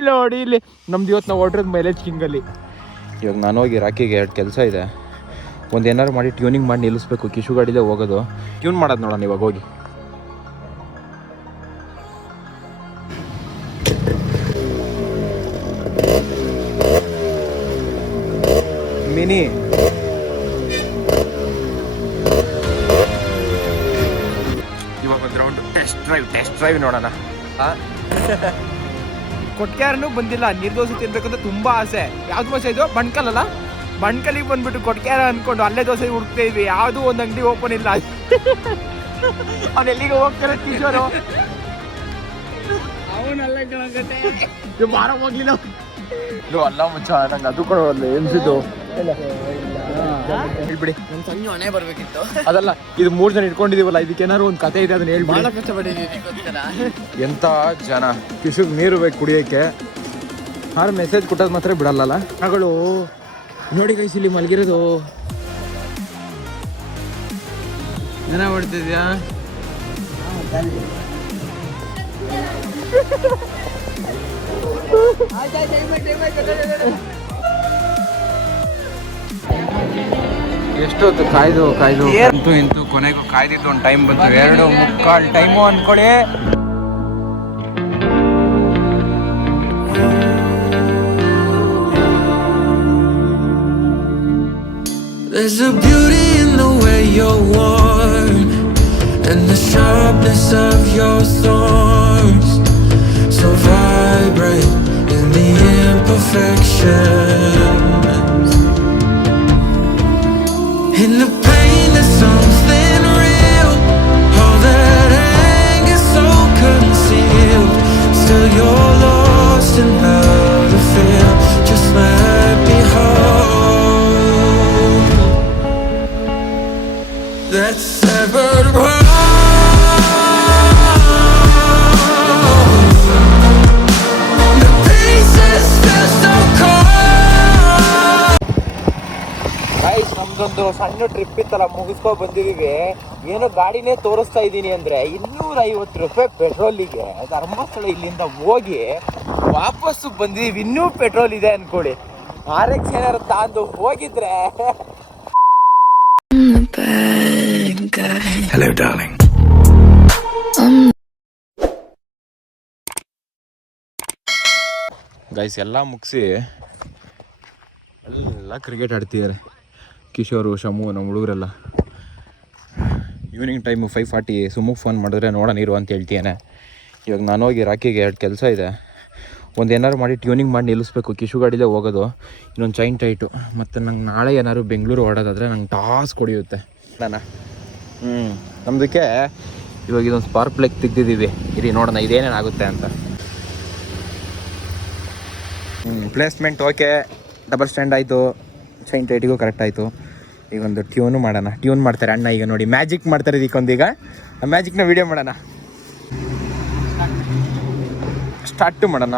ಇಲ್ಲ ನೋಡಿ ಇಲ್ಲಿ ನಮ್ದು ಇವತ್ತು ನಾವು ಹೊಡ್ರದ ಮೈಲೇಜ್ ಕಿಂಗಲ್ಲಿ ಇವಾಗ ನಾನು ಹೋಗಿ ರಾಕಿಗೆ ಎರಡು ಕೆಲಸ ಇದೆ. ಒಂದು ಏನಾರು ಮಾಡಿ ಟ್ಯೂನಿಂಗ್ ಮಾಡಿ ನಿಲ್ಲಿಸ್ಬೇಕು ಕಿಶು ಗಾಡಿಲೇ ಹೋಗೋದು. ಟ್ಯೂನ್ ಮಾಡೋದು ನೋಡೋಣ ಇವಾಗ ಹೋಗಿ. ಮಿನಿ. ಇವಾಗ ಒಂದು round test drive test drive ನೋಡೋಣ ಕೊಟ್ಕ್ಯಾರನು ಬಂದಿಲ್ಲ ನಿರ್ದೋಸೆ ತಿನ್ಬೇಕಂತ ತುಂಬಾ ಆಸೆ. ಯಾವ್ದು ದೋಸೆ ಇದು? ಬಣ್ಕಲ್ ಅಲ್ಲ? ಬಣ್ಕಲಿಗೆ ಬಂದ್ಬಿಟ್ಟು ಕೊಟ್ಕ್ಯಾರ ಅನ್ಕೊಂಡು ಅಲ್ಲೇ ದೋಸೆ ಹುಡುಕ್ತಾ ಇದ್ವಿ ಯಾವ್ದು ಒಂದು ಅಂಗಡಿ ಓಪನ್ ಇಲ್ಲ. ಅವ್ನು ಎಲ್ಲಿಗೆ ಹೋಗ್ತಾರೆ ಕಿಶೋರು? ಅವನಲ್ಲ ಬಾರ ಹೋಗ್ಲಿಲ್ಲ ಅಲ್ಲ ಮುಚ್ಚ ನಂಗೆ ಅದು ಕೂಡ ಎನ್ಸಿದ್ದು ಹೇಳ್ಬಿಡಿ. ಸಂಜೆ ಮನೆ ಬರ್ಬೇಕಿತ್ತು. ಅದಲ್ಲ ಇದು ಮೂರ್ ಜನ ಇಟ್ಕೊಂಡಿದೀವಲ್ಲ ಇದಕ್ಕೆ ಏನಾದ್ರು ಒಂದು ಕತೆ ಇದೆ ಅದನ್ನ ಹೇಳ್ಬಿಡಿ. ಬಹಳ ಕಷ್ಟಪಟ್ಟಿದ್ದೀನಿ ಗೊತ್ತಿಲ್ಲ? ಎಂತ ಜನ? ಕಿಶುಗ್ ನೀರು ಬೇಕು ಕುಡಿಯೋಕ್ಕೆ. ಯಾರು ಮೆಸೇಜ್ ಕೊಟ್ಟದ್ ಮಾತ್ರ ಬಿಡಲ್ಲಲ್ಲ? ಮಗಳು ನೋಡಿ ಗೈಸ್ ಇಲ್ಲಿ ಮಲಗಿರೋದು. ಏನ ಮಾಡ್ತಿದ್ಯಾ ಎಷ್ಟೊತ್ತು ಕಾಯ್ದು ಕಾಯ್ದು ಅಂತೂ ಇಂತೂ ಕೊನೆಗೂ ಕಾಯ್ದಿದ್ದು ಒಂದು ಟೈಮ್ ಬಂತು ಎರಡು ಮುಕ್ಕಾಲು ಟೈಮು ಅನ್ಕೊಳ್ಳಿ There's a beauty in the way you're worn and the sharpness of your thorns. So vibrant in the imperfections. ಸಣ್ಣ ಟ್ರಿಪ್ ಇತ್ತಲ್ಲ ಮುಗಿಸ್ಕೊ ಬಂದಿದ್ದೀವಿ ಏನೋ ಗಾಡಿನೇ ತೋರಿಸ್ತಾ ಇದ್ದೀನಿ ಅಂದ್ರೆ ಇನ್ನೂರ ಐವತ್ತು ರೂಪಾಯಿ ಪೆಟ್ರೋಲಿಗೆ. ಧರ್ಮಸ್ಥಳ ಇಲ್ಲಿಂದ ಹೋಗಿ ವಾಪಸ್ಸು ಬಂದಿದೀವಿ. ಇನ್ನೂ ಪೆಟ್ರೋಲ್ ಇದೆ ಅನ್ಕೊಳ್ಳಿ. ಆರ್ ಎಕ್ಸ್ ಏನಾರು ತಾಂದು ಹೋಗಿದ್ರೆ. Hello, darling. ಗೈಸ್ ಎಲ್ಲ ಮುಗಿಸಿ. ಎಲ್ಲ ಕ್ರಿಕೆಟ್ ಆಡ್ತಿದ್ದಾರೆ ಕಿಶೋರು, ಶಮು ನಮ್ಮ ಹುಡುಗರೆಲ್ಲ. ಈವ್ನಿಂಗ್ ಟೈಮು ಫೈವ್ ಫಾರ್ಟಿ ಸುಮ್ಮು ಫೋನ್ ಮಾಡಿದ್ರೆ ನೋಡೋಣ, ಇರು ಅಂತ ಹೇಳ್ತೀಯಾನೆ. ಇವಾಗ ನಾನು ಹೋಗಿ ರಾಕಿಗೆ ಎರಡು ಕೆಲಸ ಇದೆ. ಒಂದು ಏನಾರು ಮಾಡಿ ಟ್ಯೂನಿಂಗ್ ಮಾಡಿ ನಿಲ್ಲಿಸ್ಬೇಕು. ಕಿಶು ಗಾಡಿಲೇ ಹೋಗೋದು, ಇನ್ನೊಂದು ಚೈನ್ ಟೈಟು ಮತ್ತು ನಂಗೆ ನಾಳೆ ಏನಾದ್ರು ಬೆಂಗಳೂರು ಓಡೋದಾದರೆ ನಂಗೆ ಟಾಸ್ ಕೊಡಿಯುತ್ತೆ. ನಾನು? ಹ್ಞೂ ನಮ್ಮದಕ್ಕೆ ಇವಾಗ ಇದೊಂದು ಸ್ಪಾರ್ಕ್ ಪ್ಲೇಕ್ ತೆಗ್ದಿದ್ದೀವಿ. ಇರಿ, ನೋಡೋಣ, ಇದೇನೇನಾಗುತ್ತೆ ಅಂತ. ಹ್ಞೂ ಪ್ಲೇಸ್ಮೆಂಟ್ ಓಕೆ ಡಬಲ್ ಸ್ಟ್ಯಾಂಡ್ ಆಯಿತು. ಚೈನ್ ಟೈಟಿಗೂ ಕರೆಕ್ಟ್ ಆಯಿತು. ಈಗ ಒಂದು ಟ್ಯೂನು ಮಾಡೋಣ. ಟ್ಯೂನ್ ಮಾಡ್ತಾರೆ ಅಣ್ಣ ಈಗ ನೋಡಿ. ಮ್ಯಾಜಿಕ್ ಮಾಡ್ತಾರೆ ಇದಕ್ಕೊಂದೀಗ ಆ ಮ್ಯಾಜಿಕ್ನ ವೀಡಿಯೋ ಮಾಡೋಣ. ಸ್ಟಾರ್ಟು ಮಾಡೋಣ.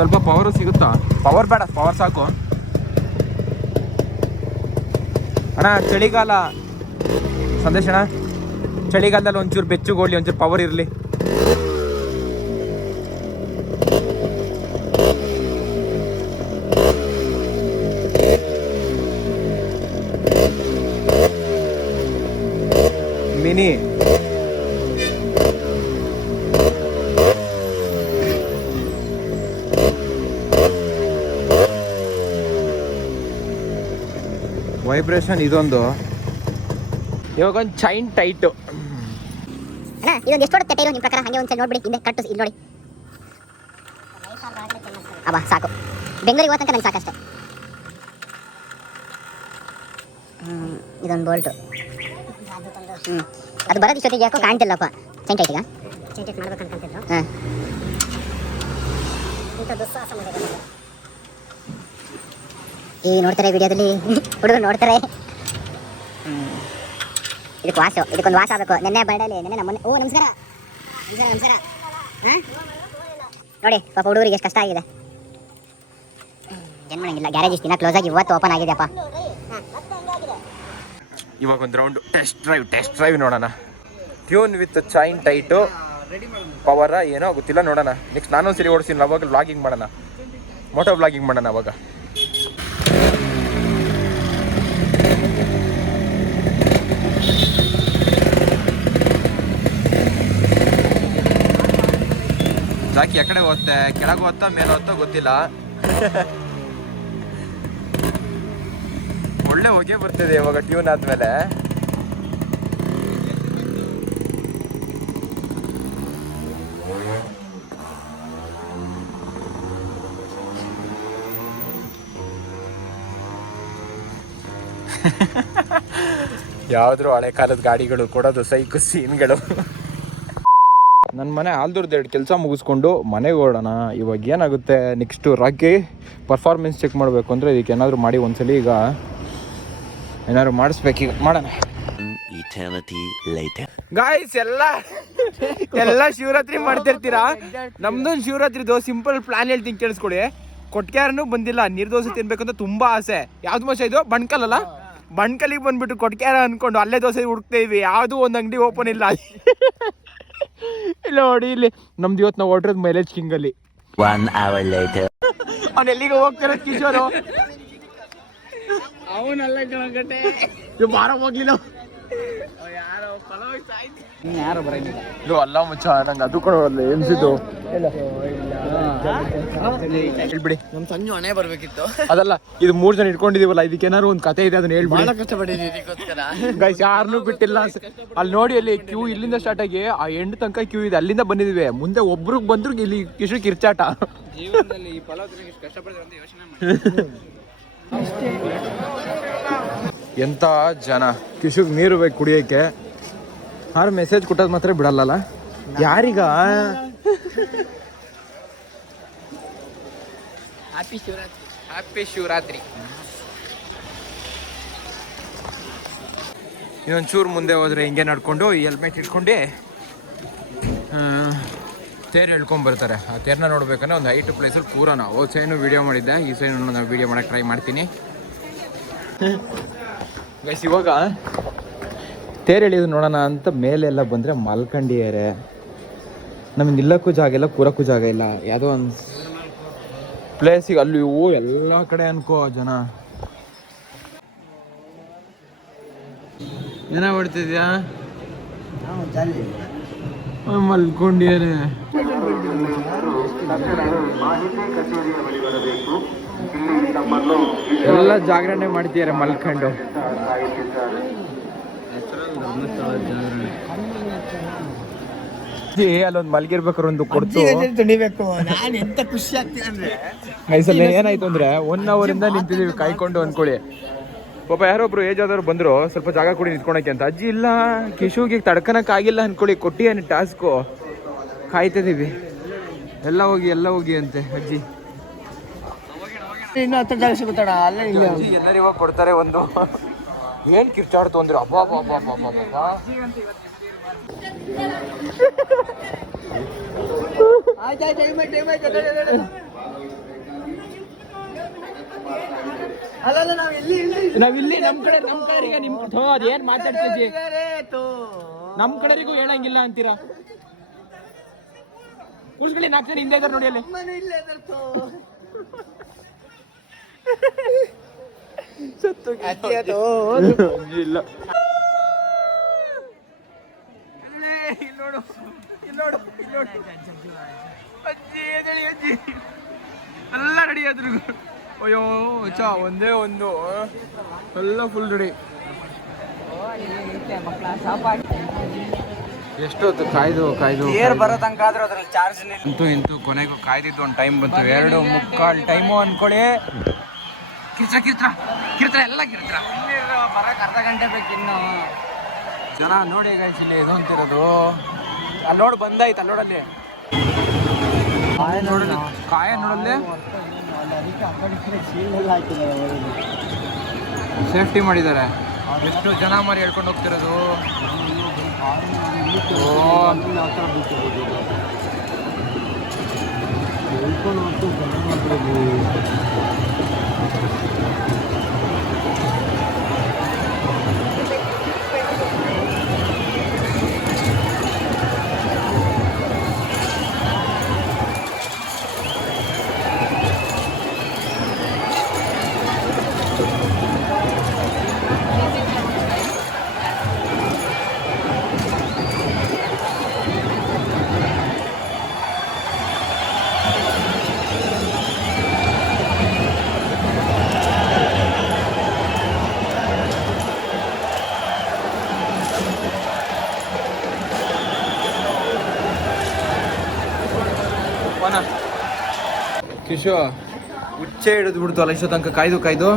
ಸ್ವಲ್ಪ ಪವರ್ ಸಿಗುತ್ತಾ? ಪವರ್ ಬೇಡ ಪವರ್ ಸಾಕು. ಅಣ್ಣ, ಚಳಿಗಾಲ. ಸಂದೇಶ ಅಣ್ಣ, ಚಳಿಗಾಲದಲ್ಲಿ ಒಂಚೂರು ಬೆಚ್ಚುಗೋಳಿ ಒಂಚೂರು ಪವರ್ ಇರಲಿ. ಮಿನಿ. ವೈಬ್ರೇಷನ್ ಇದೊಂದು. ಇವಾಗ ಒಂದು ಚೈನ್ ಟೈಟು ಅಣ್ಣ ಇದೊಂದು ಎಷ್ಟು ಹೊಡುತ್ತೆ ಟೈರು ನಿಮ್ಮ ಪ್ರಕಾರ ಹಾಗೆ ಒಂದ್ಸಲ ನೋಡ್ಬಿಡಿ. ಹಿಂದೆ ಕಟ್ಟು ಇಲ್ಲಿ ನೋಡಿ. ಅಬ್ಬ ಸಾಕು. ಬೆಂಗಳೂರಿಗೆ ಹೋದ ತನಕ ನಂಗೆ ಸಾಕಷ್ಟೇ. ಇದೊಂದು ಬೋಲ್ಟು ಹ್ಞೂ ಅದು ಬರೋದು ಜೊತೆಗೆ ಯಾಕೋ ಕಾಣ್ತಿಲ್ಲಪ್ಪ. ಚೈನ್ ಟೈಟಿಗ ಚೈನ್ ಟೈಟ್ ಮಾಡ್ಬೇಕಂತಿದ್ರು ಹಾಂ. ಈ ನೋಡ್ತಾರೆ ವಿಡಿಯೋದಲ್ಲಿ. ಹುಡುಗರು ನೋಡ್ತಾರೆ. ಇದಕ್ಕೆ ವಾಸು, ಇದಕ್ಕೊಂದು ವಾಸ ಆಗಬೇಕು. ನೆನ್ನೆ ಬರ್ಡೇಲಿ ನೆನ್ನೆ ನಮ್ಮನೆ ಓ, ನಮಸ್ಕಾರ. ನಮಸ್ಕಾರ ನಮಸ್ಕಾರ. ಹಾಂ? ನೋಡಿ, ಪಾಪ ಹುಡುಗರಿಗೆ ಎಷ್ಟು ಕಷ್ಟ ಆಗಿದೆ. ಜನ್ಮ ಇಲ್ಲ, ಗ್ಯಾರೇಜ್ ಇಷ್ಟು ದಿನ ಕ್ಲೋಸ್ ಆಗಿ ಇವತ್ತು ಓಪನ್ ಆಗಿದೆಯಪ್ಪ ಇವಾಗ ಒಂದು round test drive test drive ನೋಡೋಣ. Tune with chain tight power ಏನೋ ಗೊತ್ತಿಲ್ಲ, ನೋಡೋಣ. ನೆಕ್ಸ್ಟ್ ನಾನೊಂದು ಸರಿ ಓಡಿಸ್ತೀನಿ ಅವಾಗ ವ್ಲಾಗಿಂಗ್ ಮಾಡೋಣ. ಮೋಟೋ ವ್ಲಾಗಿಂಗ್ ಮಾಡೋಣ ಅವಾಗ. ಜಾಕಿ ಆ ಕಡೆ ಹೋಗುತ್ತೆ ಕೆಳಗೆ ಹೋಗ್ತಾ ಮೇಲೆ ಹೋಗ್ತಾ ಗೊತ್ತಿಲ್ಲ. ಒಳ್ಳೆ ಹೋಗಿ ಬರ್ತಿದೆ ಇವಾಗ ಟ್ಯೂನ್ ಆದ್ಮೇಲೆ. ಯಾವ್ದ್ರು ಹಳೆ ಕಾಲದ ಗಾಡಿಗಳು ಕೊಡೋದು ಸೈಕು ಸೀನ್ಗಳು. ನನ್ನ ಮನೆ ಆಲ್ದೂರ್ದು ಎರಡು ಕೆಲಸ ಮುಗಿಸ್ಕೊಂಡು ಮನೆಗೆ ಹೊರಡೋಣ ಇವಾಗ ಏನಾಗುತ್ತೆ? ನೆಕ್ಸ್ಟು ರಾಕಿ ಪರ್ಫಾರ್ಮೆನ್ಸ್ ಚೆಕ್ ಮಾಡಬೇಕು ಅಂದರೆ ಇದಕ್ಕೆ ಏನಾದರೂ ಮಾಡಿ ಒಂದ್ಸಲಿ ಈಗ ಏನಾದ್ರು ಮಾಡಿಸ್ಬೇಕೀಗ ಮಾಡೋಣ. ಗಾಯ್ಸ್ ಎಲ್ಲ ಎಲ್ಲ ಶಿವರಾತ್ರಿ ಮಾಡ್ತಿರ್ತೀರಾ? ನಮ್ದೊಂದು ಶಿವರಾತ್ರಿದು ಸಿಂಪಲ್ ಪ್ಲಾನ್ ಹೇಳ್ತೀನಿ ಕೇಳಿಸ್ಕೊಡಿ. ಕೊಟ್ಕ್ಯಾರನು ಬಂದಿಲ್ಲ. ನೀರ್ ದೋಸೆ ತಿನ್ಬೇಕಂತ ತುಂಬಾ ಆಸೆ. ಯಾವ್ದು ಮೋಸ ಇದು? ಬಣ್ಕಲ್ಲ ಅಲ್ಲ? ಬಣ್ಕಲಿಗೆ ಬಂದ್ಬಿಟ್ಟು ಕೊಟ್ಕ್ಯಾರ ಅನ್ಕೊಂಡು ಅಲ್ಲೇ ದೋಸೆ ಹುಡುಕ್ತೇವಿ ಯಾವುದು ಒಂದು ಅಂಗಡಿ ಓಪನ್ ಇಲ್ಲ. ಇಲ್ಲ ನೋಡಿ ಇಲ್ಲಿ ನಮ್ದು ಇವತ್ತು ನಾವು ಹೊರಟಿರೋದು ಮೈಲೇಜ್ ಕಿಂಗಲ್ಲಿ ಒನ್ ಅವರ್ ಲೇಟ್ ಅವ್ನು ಎಲ್ಲಿಗೆ ಹೋಗ್ತಾರೆ ಕಿಶೋರು. ಅವನಲ್ಲ ಬಾರ ಹೋಗ್ಲಿಲ್ಲ ಯಾರೋ ಪಲಾವ್ ಯಾರು ಬರಂಗಿಲ್ಲ ಇದು ಅಲ್ಲ ಮುಚ್ಚ ನಂಗೆ ಅದು ಕೂಡ ಎನ್ಸಿದ್ದು ಹೇಳ್ಬಿಡಿ. ನಮ್ ಸಂಜು ಹಣೆ ಬರ್ಬೇಕಿತ್ತು. ಅದಲ್ಲ ಇದು ಮೂರ್ ಜನ ಇಟ್ಕೊಂಡಿದೀವಲ್ಲ ಇದಕ್ಕೆ ಏನಾದ್ರು ಒಂದು ಕತೆ ಇದೆ ಅದನ್ನ ಹೇಳ್ಬಿಡಿ. ಗೈಸ್ ಯಾರನ್ನೂ ಬಿಟ್ಟಿಲ್ಲ. ಅಲ್ಲಿ ನೋಡಿ ಅಲ್ಲಿ ಕ್ಯೂ ಇಲ್ಲಿಂದ ಸ್ಟಾರ್ಟ್ ಆಗಿ ಆ ಎಂಡ್ ತನಕ ಕ್ಯೂ ಇದೆ. ಅಲ್ಲಿಂದ ಬಂದಿದೀವಿ. ಮುಂದೆ ಒಬ್ರು ಬಂದ್ರು ಇಲ್ಲಿ ಕಿಶು ಕಿರ್ಚಾಟ. ಜೀವನದಲ್ಲಿ ಈ ಕಷ್ಟಪಡ್ತಾರೆ ಅಂತ ಯೋಚನೆ ಮಾಡಿ. ಎಂತ ಜನ? ಕಿಶುಗೆ ನೀರು ಬೇಕು ಕುಡಿಯಕ್ಕೆ. ಯಾರು ಮೆಸೇಜ್ ಕೊಟ್ಟದ್ ಮಾತ್ರ ಬಿಡಲ್ಲಲ್ಲ? ಯಾರಿಗ? ಹ್ಯಾಪಿ ಶಿವರಾತ್ರಿ ಹ್ಯಾಪಿ ಶಿವರಾತ್ರಿ ಇನ್ನೊಂಚೂರು ಮುಂದೆ ಹೋದ್ರೆ ಹಿಂಗೆ ನಡ್ಕೊಂಡು ಹೆಲ್ಮೆಟ್ ಇಟ್ಕೊಂಡು ತೇರು ಹೇಳ್ಕೊಂಡ್ ಬರ್ತಾರೆ. ಆ ತೇರನ್ನ ನೋಡ್ಬೇಕಂದ್ರೆ ಒಂದು ಐಟು ಪ್ಲೇಸಲ್ಲಿ ಪೂರ ನಾವು. ಸೈನು ವಿಡಿಯೋ ಮಾಡಿದ್ದೆ. ಈ ಸೈನು ನಾನು ವಿಡಿಯೋ ಮಾಡೋಕ್ಕೆ ಟ್ರೈ ಮಾಡ್ತೀನಿ. ಗೈಸ್ ಇವಾಗ ತೇರು ಎಳಿಯೋದು ನೋಡೋಣ ಅಂತ ಮೇಲೆ ಎಲ್ಲ ಬಂದರೆ ಏರೆ ನಮಗೆ ನಿಲ್ಲಕ್ಕೂ ಜಾಗ ಇಲ್ಲ, ಕೂರಕ್ಕೂ ಜಾಗ ಇಲ್ಲ. ಯಾವುದೋ ಒಂದು ಪ್ಲೇಸಿಗೆ ಅಲ್ಲಿ ಹೂ ಎಲ್ಲ ಕಡೆ ಅನ್ಕೋ ಜನ. ಏನ ಹೊಡ್ತಿದ್ಯಾ ಮಲ್ಕೊಂಡಿದ್ದಾರೆ ಎಲ್ಲ ಜಾಗರಣೆ ಮಾಡ್ತಿದ್ದಾರೆ ಮಲ್ಕೊಂಡು. ಏ, ಅಲ್ಲೊಂದು ಮಲ್ಗಿರ್ಬೇಕಾದ್ರೆ ಒಂದು ಕೊಡ್ತು. ತುಣಿಬೇಕು ನಾನು ಎಂತ ಖುಷಿ ಆಗ್ತೀನಿ ಅಂದ್ರೆ. ಐಸಲ್ಲಿ ಏನಾಯ್ತು ಅಂದ್ರೆ ಒನ್ ಅವರ್ ಇಂದ ನಿಂತಿದೀವಿ ಕಾಯ್ಕೊಂಡು ಅನ್ಕೊಳ್ಳಿ. ಪಾಪ ಯಾರೊಬ್ರು ಏಜ್ ಆದವ್ರು ಬಂದ್ರು ಸ್ವಲ್ಪ ಜಾಗ ಕೊಡಿ ನಿಂತ್ಕೊಳಕ್ಕೆ ಅಂತ. ಅಜ್ಜಿ ಇಲ್ಲ ಕಿಶುಗೆ ತಡ್ಕನಕ್ ಆಗಿಲ್ಲ ಅನ್ಕೊಳ್ಳಿ ಕೊಟ್ಟಿ ಏನು ಟಾಸ್ಕು ಕಾಯ್ತಿದೀವಿ ಎಲ್ಲ ಹೋಗಿ ಎಲ್ಲ ಹೋಗಿ ಅಂತೆ ಅಜ್ಜಿ. ಇನ್ನು ಹತ್ತು ಜಾಗ ಸಿಗುತ್ತಾಡ ಅಲ್ಲೇ ಇಲ್ಲ ಎಲ್ಲರೂ ಕೊಡ್ತಾರೆ ಒಂದು. ಏನ್ ಕಿರ್ಚಾಡ್ತು ಅಂದ್ರೆ ಅಬ್ಬಾ ಅಬ್ಬಾ ಅಬ್ಬಾ ಅಬ್ಬಾ ಅಬ್ಬಾ ಅಲ್ಲಲ್ಲ ನಾವು ಎಲ್ಲಿ ನಾವ್ ಇಲ್ಲಿ ನಮ್ ಕಡೆ ನಮ್ ಕಡೆಗೆ ನಿಮ್ ಥೋ, ಅದೇನ್ ಮಾತಾಡ್ತಿದ್ವಿ ನಮ್ ಕಡೆಗೂ ಹೇಳಂಗಿಲ್ಲ ಅಂತೀರಾ? ಉಳ್ಸ್ಕೊಳ್ಳಿ ನಾಲ್ಕು ಜನ ಹಿಂದೆ ಇದಾರೆ ನೋಡಿ ಅಲ್ಲಿ. ಇಲ್ಲ. ನೋಡು ನೋಡು ನೋಡು. ಅಜ್ಜಿ ಅಜ್ಜಿ. ಎಲ್ಲ ರೆಡಿ ಆದ್ರು. ಅಯ್ಯೋ ಚಾ ಒಂದೇ ಒಂದು. ಎಲ್ಲ ಫುಲ್ ರೆಡಿ ಎಷ್ಟೊತ್ತು ಕಾಯ್ದು ಕಾಯ್ದು ಏರ್ ಬರೋ ತನಕ ಆದ್ರೂ ಅದ್ರಲ್ಲಿ ಚಾರ್ಜ್ ಇಂತು ಇಂತು ಕೊನೆಗೂ ಕಾಯ್ದಿದ್ದು ಒಂದು ಟೈಮ್ ಬಂತು. ಎರಡು ಮುಕ್ಕಾಲು ಟೈಮು ಅನ್ಕೊಳ್ಳಿ. ಕಿರ್ತ್ರ ಕಿರ್ತ್ರ ಕಿರ್ತ್ರ ಎಲ್ಲ ಕಿರ್ತ್ರ ಬರಕ್ಕೆ ಅರ್ಧ ಗಂಟೆ ಬೇಕು ಇನ್ನು. ಜನ ನೋಡಿ ಗೈಸ್ ಇಲ್ಲಿ ಇದು ಅಂತಿರೋದು. ಅಲ್ಲೋಡ್ ಬಂದಾಯ್ತು ಅಲ್ಲೋಡಲ್ಲಿ. ನೋಡಲ್ಲಿ, ಕಾಯ ನೋಡಲ್ಲಿ. ಸೇಫ್ಟಿ ಮಾಡಿದ್ದಾರೆ. ಎಷ್ಟು ಜನ ಮಾರಿ ಹೇಳ್ಕೊಂಡು ಹೋಗ್ತಿರೋದು. ಓ. ಕಿಶೋ. ಹುಚ್ಚೆ ಹಿಡಿದು ಬಿಡ್ತು ಅಲ್ಲ ಇಷ್ಟೋ ತನಕ ಕಾಯ್ದು ಕಾಯ್ದು.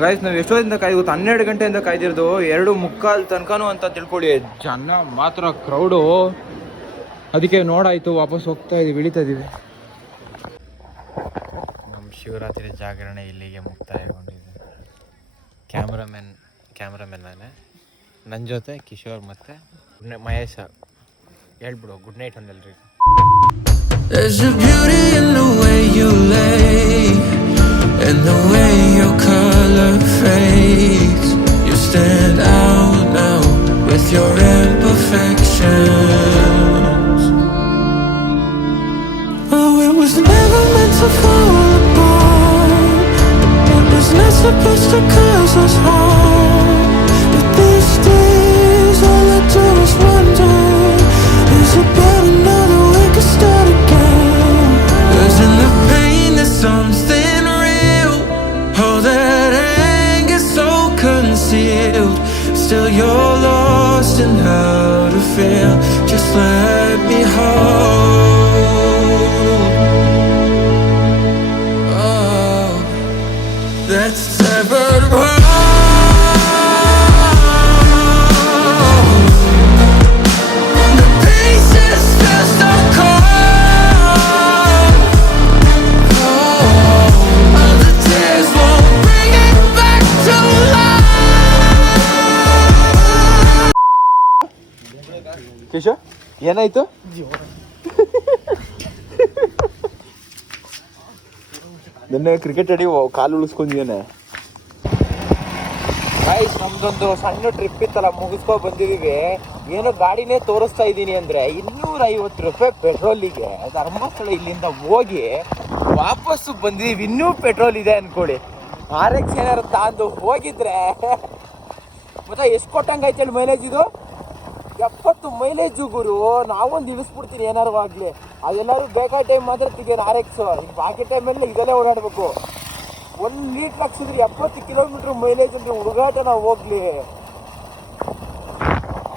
ಗೈಸ್ ನಾವು ಎಷ್ಟೋದಿಂದ ಕಾಯ್ದು ಗೊತ್ತು? ಹನ್ನೆರಡು ಗಂಟೆಯಿಂದ ಕಾಯ್ದಿರೋದು. ಎರಡು ಮುಕ್ಕಾಲು ತನಕನು ಅಂತ ತಿಳ್ಕೊಳ್ಳಿ. ಜನ ಮಾತ್ರ ಕ್ರೌಡು ಅದಕ್ಕೆ ನೋಡಾಯ್ತು ವಾಪಸ್ ಹೋಗ್ತಾ ಇದೀವಿ ಇಳಿತಾ ಇದೀವಿ. ನಮ್ಮ ಶಿವರಾತ್ರಿ ಜಾಗರಣೆ ಇಲ್ಲಿಗೆ ಮುಕ್ತಾಯಗೊಂಡಿದೆ. ಕ್ಯಾಮ್ರಾಮನ್ ಕ್ಯಾಮ್ರಾಮನ್ ನಾನೇ. ನನ್ನ ಜೊತೆ ಕಿಶೋರ್ ಮತ್ತು ಮಹೇಶ. ಹೇಳ್ಬಿಡು ಗುಡ್ ನೈಟ್ ಒಂದೆಲ್ರಿಗೂ the way your color fades. You stand out now with your imperfections. Oh, it was never meant to fall apart. It was supposed to cause us harm. To life. Kisho ಏನಾಯ್ತು ನಿನ್ನೆ cricket ಅಡಿ ಕಾಲು ಉಳಿಸ್ಕೊಂಡಿದ್ದೇನೆ. Guys ನಮ್ದೊಂದು ಸಣ್ಣ trip ಇತ್ತಲ್ಲ, ಮುಗಿಸ್ಕೊ ಬಂದಿದೀವಿ. ಏನೋ ಗಾಡಿನೇ ತೋರಿಸ್ತಾ ಇದ್ದೀನಿ ಅಂದ್ರೆ ಇನ್ನೂರ ಐವತ್ತು ರೂಪಾಯಿ ಪೆಟ್ರೋಲಿಗೆ ಧರ್ಮಸ್ಥಳ ಇಲ್ಲಿಂದ ಹೋಗಿ ವಾಪಸ್ಸು ಬಂದಿದೀವಿ. ಇನ್ನೂ ಪೆಟ್ರೋಲ್ ಇದೆ ಅನ್ಕೊಳ್ಳಿ. ಆರ್ ಎಕ್ಸ್ ಏನಾರು ತಾಂದು ಹೋಗಿದ್ರೆ, ಮತ್ತೆ ಎಷ್ಟು ಕೊಟ್ಟಂಗೆ ಹೇಳಿ ಮೈಲೇಜ್ ಇದು? ಎಪ್ಪತ್ತು ಮೈಲೇಜು ಗುರು, ನಾವೊಂದು ಇಳಿಸ್ಬಿಡ್ತೀನಿ ಏನಾರು ಆಗಲಿ. ಅದೆಲ್ಲರೂ ಬೇಕಾದ ಟೈಮ್ ಮಾತ್ರ ತೆಗಿಯೋಣ ಆರ್ ಎಕ್ಸ್ ಬಾಕಿ ಟೈಮಲ್ಲಿ ಇದೆಲ್ಲ ಓಡಾಡಬೇಕು. ಒಂದು ಲೀಟ್ರ್ ಹಾಕ್ಸಿದ್ರೆ ಎಪ್ಪತ್ತು ಕಿಲೋಮೀಟ್ರ್ ಮೈಲೇಜ್ ಅಂದ್ರೆ ಹುಡುಗಾಟ ನಾವು ಹೋಗ್ಲಿ.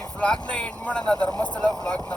ಈ ಫ್ಲಾಗ್ನ ಎಂಡ್ ಮಾಡೋಣ, ಧರ್ಮಸ್ಥಳ ಫ್ಲಾಗ್ನ